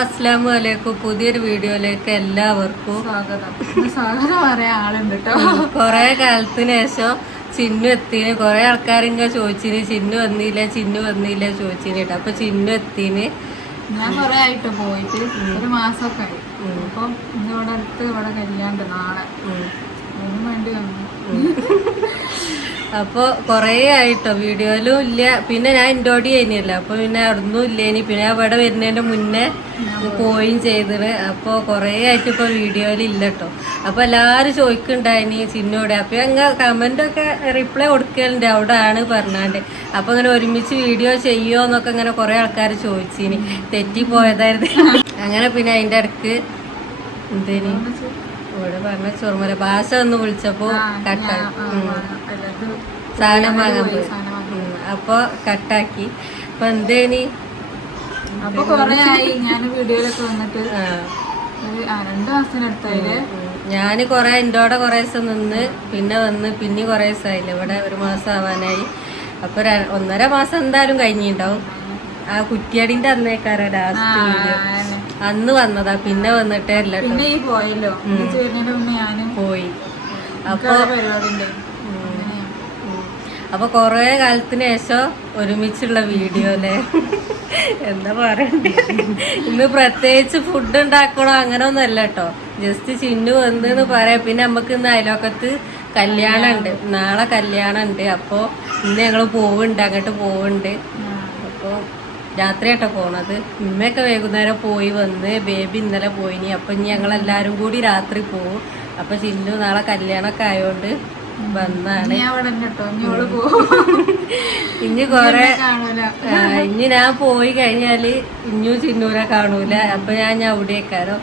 അസ്സാം വലൈക്കും പുതിയൊരു വീഡിയോയിലേക്ക് എല്ലാവർക്കും സ്വാഗതം. പറയാൻ ആളുണ്ട് കേട്ടോ കുറെ കാലത്തിന് ശേഷം ചിന്നു എത്തിന്. കൊറേ ആൾക്കാരിങ്ങനെ ചോദിച്ചിന് ചിന്നു വന്നില്ല ചിന്നു വന്നില്ല ചോദിച്ചിന് കേട്ടോ അപ്പൊ ചിന്നു എത്തിന്. ഞാൻ കൊറേ ആയിട്ട് പോയിട്ട് ഒരു മാസമൊക്കെ ആയി. അപ്പം ഇന്നിവിടെ അടുത്ത് ഇവിടെ കല്യാണ്ട് നാളെ. അപ്പൊ കുറേ ആയിട്ടോ വീഡിയോയിലും ഇല്ല. പിന്നെ ഞാൻ ഇൻഡോടി കഴിഞ്ഞില്ല. അപ്പൊ പിന്നെ അവിടുന്നും ഇല്ലേനി. പിന്നെ അവിടെ വരുന്നതിന്റെ മുന്നേ പോയും ചെയ്തത്. അപ്പോൾ കുറേ ആയിട്ട് ഇപ്പോൾ വീഡിയോയിൽ ഇല്ല കേട്ടോ അപ്പോൾ എല്ലാവരും ചോദിക്കുന്നുണ്ടായിനി ചിന്നോടെ അപ്പോൾ അങ്ങ് കമന്റ് ഒക്കെ റിപ്ലൈ കൊടുക്കലുണ്ട്. അവിടെ ആണ് പറഞ്ഞാണ്ട്. അപ്പോൾ അങ്ങനെ ഒരുമിച്ച് വീഡിയോ ചെയ്യുമോ എന്നൊക്കെ ഇങ്ങനെ കുറേ ആൾക്കാർ ചോദിച്ചിനി. തെറ്റി പോയതായിരുന്നു. അങ്ങനെ പിന്നെ അതിന്റെ ഇടയ്ക്ക് എന്തേനി? ഇവിടെ പറഞ്ഞ ചൊറുമല ഭാഷ ഒന്ന് വിളിച്ചപ്പോ കട്ട സാധനമാകാൻ സാധനം വാങ്ങാൻ പോയി അപ്പൊ കട്ടാക്കി അപ്പൊ എന്തേനി അപ്പൊ കൊറേ ആയി ഞാൻ വീഡിയോയിലൊക്കെ വന്നിട്ട്. ആ, രണ്ട് മാസത്തിനടുത്തായില്ലേ? ഉം. ഞാൻ കൊറേ ദിവസം നിന്ന് പിന്നെ വന്ന് പിന്നെ കൊറേ ദിവസമായില്ല ഇവിടെ ഒരു മാസം ആവാനായി. അപ്പൊ ര- ഒന്നര മാസം എന്തായാലും കഴിഞ്ഞിണ്ടാവും. ആ കുറ്റിയടിന്റെ അന്നേക്കാരോ ലാസ്റ്റ് വീഡിയോ അന്ന് വന്നതാ പിന്നെ വന്നിട്ടേ അല്ല പിന്നെ ഈ പോയല്ലോ. ഞാനും പോയി. അപ്പൊ. അപ്പൊ കൊറേ കാലത്തിന് ശേഷം ഒരുമിച്ചുള്ള വീഡിയോ അല്ലേ? എന്താ പറയണ്ടേ? ഇന്ന് പ്രത്യേകിച്ച് ഫുഡ് ഉണ്ടാക്കണോ അങ്ങനെ ഒന്നും അല്ല കേട്ടോ. ജസ്റ്റ് ചിന്നു വന്നെന്ന് പറയാം. പിന്നെ നമുക്ക് ഇന്ന് അയലോക്കത്ത് കല്യാണം ഉണ്ട് നാളെ കല്യാണം ഉണ്ട് അപ്പൊ ഇന്ന് ഞങ്ങൾ പോവുണ്ട്. അങ്ങോട്ട് പോവുണ്ട്. ആ. രാത്രിയാട്ടോ പോണത്. ഉമ്മയൊക്കെ വൈകുന്നേരം പോയി വന്ന് ബേബി ഇന്നലെ പോയിനി. അപ്പൊ ഇനി ഞങ്ങൾ എല്ലാരും കൂടി രാത്രി പോവും. അപ്പൊ ചിന്നു നാളെ കല്യാണമൊക്കെ ആയോണ്ട് വന്നാണ്. ഇനി കൊറേ ഇനി ഞാൻ പോയി കഴിഞ്ഞാൽ ഇഞ്ഞു ചിന്നൂരെ കാണൂല. അപ്പൊ ഞാൻ ഞാൻ അവിടെയൊക്കാരോ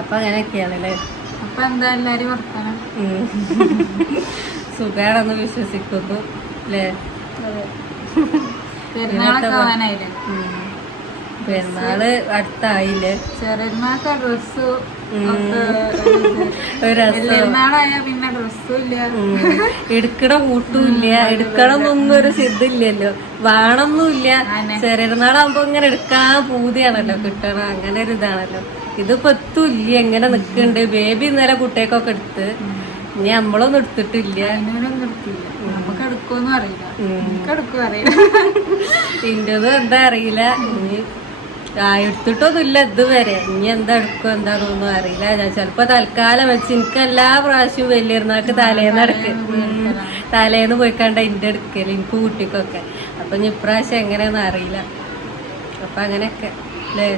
അപ്പൊ അങ്ങനെയൊക്കെയാണല്ലേ. അപ്പൊ എന്താ എല്ലാരും വർത്താനം. സുഖാണെന്ന് വിശ്വസിക്കുന്നു. അല്ലേ. പെരുന്നാൾ അടുത്തായില്ലേ? ചെറിയമാക്ക ഡ്രസ് പിന്നെ ഡ്രസ്സും ഇല്ല. എടുക്കണ കൂട്ടുമില്ല എടുക്കണമെന്നൊന്നും ഒരു സിദ്ധില്ലല്ലോ. വേണമെന്നില്ല ചെറിയനാളാകുമ്പോ ഇങ്ങനെ എടുക്കാൻ പൂതിയാണല്ലോ. കിട്ടണം. അങ്ങനെ ഒരു ഇതാണല്ലോ. ഇതിപ്പോ എത്തൂല്ല എങ്ങനെ നിക്കണ്ട്? ബേബി ഇന്നലെ കുട്ടിയൊക്കെ എടുത്ത്. ഇനി നമ്മളൊന്നും എടുത്തിട്ടില്ല. എടുക്കുമെന്നും അറിയില്ല. എനിക്ക് എടുക്കും അറിയില്ല. ഇന്റത് എന്താ അറിയില്ല. ഇനി ആ എടുത്തിട്ടൊന്നുമില്ല ഇതുവരെ. ഇനി എന്താ എടുക്കും എന്താണെന്നൊന്നും അറിയില്ല. ഞാൻ ചിലപ്പോ തൽക്കാലം വെച്ച് എനിക്ക് എല്ലാ പ്രാവശ്യവും വലിയൊരുന്നാൾക്ക് തലേന്ന് എടുക്കും തലേന്ന് പോയിക്കണ്ട ഇന്റെ എടുക്കൽ എനിക്ക് കുട്ടിക്കൊക്കെ അപ്പൊ ഇനി ഇപ്രാവശ്യം എങ്ങനെയാന്ന് അറിയില്ല. അപ്പൊ അങ്ങനെയൊക്കെ അല്ലേ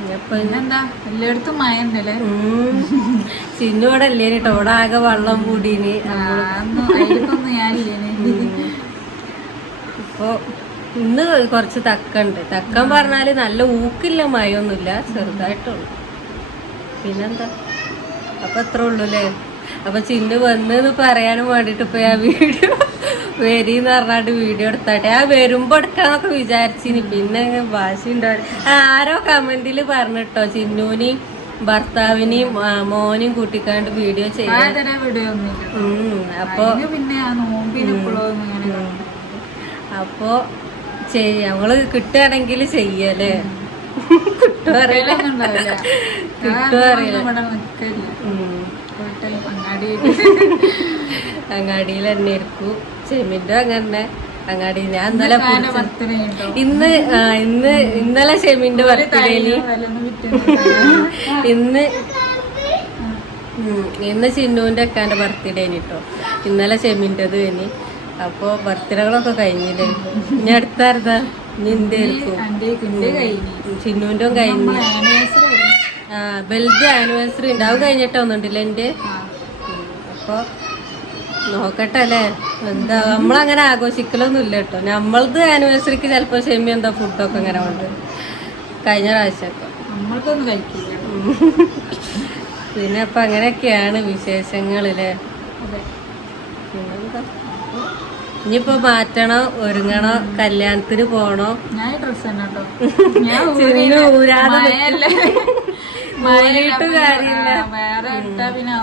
ചിന്നോടല്ലേ പിന്നെന്താ? എല്ലായിടത്തും മഴ ഉണ്ടല്ലേ ചിന്നു ഇവിടെ അല്ലേ കേട്ടോ ഇവിടെ ആകെ വെള്ളം കൂടീന്. ഇപ്പൊ ഇന്ന് കുറച്ച് തക്കുണ്ട്. തക്കം പറഞ്ഞാൽ നല്ല ഊക്കില്ല മയൊന്നുമില്ല ചെറുതായിട്ടുള്ളു. പിന്നെന്താ? അപ്പൊ അത്ര ഉള്ളു അല്ലേ അപ്പൊ ചിന്നു വന്നെന്ന് പറയാനും വേണ്ടിട്ട് ഇപ്പൊ ആ വീഡിയോ വരീന്ന് പറഞ്ഞാണ്ട് വീഡിയോ എടുത്താട്ടെ. ആ വരുമ്പോ എടുക്കാന്നൊക്കെ വിചാരിച്ചിനി. പിന്നെ വാശി ഉണ്ടാവും ആരോ കമന്റിൽ പറഞ്ഞിട്ടോ ചിന്നൂനെയും ഭർത്താവിനെയും മോനെയും കൂട്ടിക്കാണ്ട് വീഡിയോ ചെയ്യാൻ. വീഡിയോ അപ്പൊ പിന്നെ ആ നോമ്പിന് ഇപ്പോഴും ഇങ്ങനെ അപ്പൊ ചെയ്യ നമ്മൾ കിട്ടുകയാണെങ്കിൽ ചെയ്യല്ലേ കിട്ടുക അറിയില്ല. കിട്ടുക അറിയില്ല അങ്ങാടിയിൽ തന്നെ ഇരിക്കും. ചെമ്മിന്റെ അങ്ങനെ അങ്ങാടി. ഞാൻ ഇന്നലെ ഇന്ന് ആ, ഇന്ന് ഇന്നലെ ഷെമിന്റെ വിറ്റുന്നില്ല ഇന്ന് ഇന്ന് ചിന്നുവിന്റെ അക്കാന്റെ ബർത്ത്ഡേന് കേട്ടോ ഇന്നലെ ഷെമിന്റേത് ഇനി അപ്പൊ ബർത്ത്ഡേകളൊക്കെ കഴിഞ്ഞില്ലേ? ഇനി അടുത്തായിരുന്നാ ഇനി എന്റെ ആയിരിക്കും എന്റെ കഴിഞ്ഞു. ചിന്നുവിന്റെ കഴിഞ്ഞു ആനിവേഴ്സറി ആ ബെൽജ് ആനിവേഴ്സറി ഉണ്ട്. അത് കഴിഞ്ഞിട്ടൊന്നുണ്ടല്ലോ എന്റെ? ആ അപ്പൊ നോക്കട്ടെ അല്ലേ എന്താ നമ്മളങ്ങനെ ആഘോഷിക്കലൊന്നും ഇല്ല കേട്ടോ. നമ്മളത് ആനിവേഴ്സറിക്ക് ചിലപ്പോ ഷെമി എന്താ ഫുഡൊക്കെ ഇങ്ങനെ ഉണ്ട് കഴിഞ്ഞ പ്രാവശ്യമൊക്കെ. നമ്മൾക്കൊന്നും കഴിക്കില്ല. ഉം. പിന്നെ അപ്പൊ അങ്ങനെയൊക്കെയാണ് വിശേഷങ്ങളില്ലേ പിന്നെന്താ? ഇനിയിപ്പോ മാറ്റണോ ഒരുങ്ങണോ കല്യാണത്തിന് പോണോ. ഞാൻ ഡ്രസ് തന്നെ കേട്ടോ വേറെ ഇട്ടാ പിന്നെ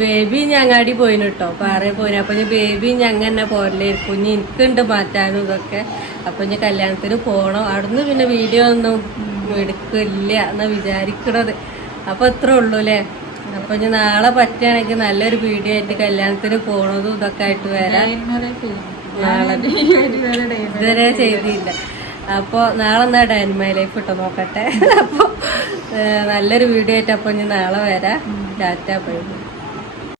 ബേബി ഞങ്ങാടി പോയിന് കേട്ടോ പാറയിൽ പോയിന്. അപ്പൊ ഞാൻ ബേബി ഞങ്ങ തന്നെ പോരലായിരിക്കും. ഇനി എനിക്കുണ്ട് മാറ്റാനും ഇതൊക്കെ. അപ്പൊ ഞാൻ കല്യാണത്തിന് പോണോ. അവിടുന്ന് പിന്നെ വീഡിയോ ഒന്നും എടുക്കില്ല എന്നാ വിചാരിക്കണത്. അപ്പൊ ഇത്ര ഉള്ളൂ അല്ലേ അപ്പൊ ഇനി നാളെ പറ്റുകയാണെങ്കിൽ നല്ലൊരു വീഡിയോ ആയിട്ട് കല്യാണത്തിന് പോണതും ഇതൊക്കെ ആയിട്ട് വരാം. നാളെ ഇതുവരെ ചെയ്തില്ല. അപ്പോൾ നാളെ എന്താ ഡൈൻമൈ ലൈഫ് ഇട്ടോ നോക്കട്ടെ. അപ്പോൾ നല്ലൊരു വീഡിയോ ആയിട്ട് അപ്പോൾ ഇനി നാളെ വരാം. ടാറ്റ പോയി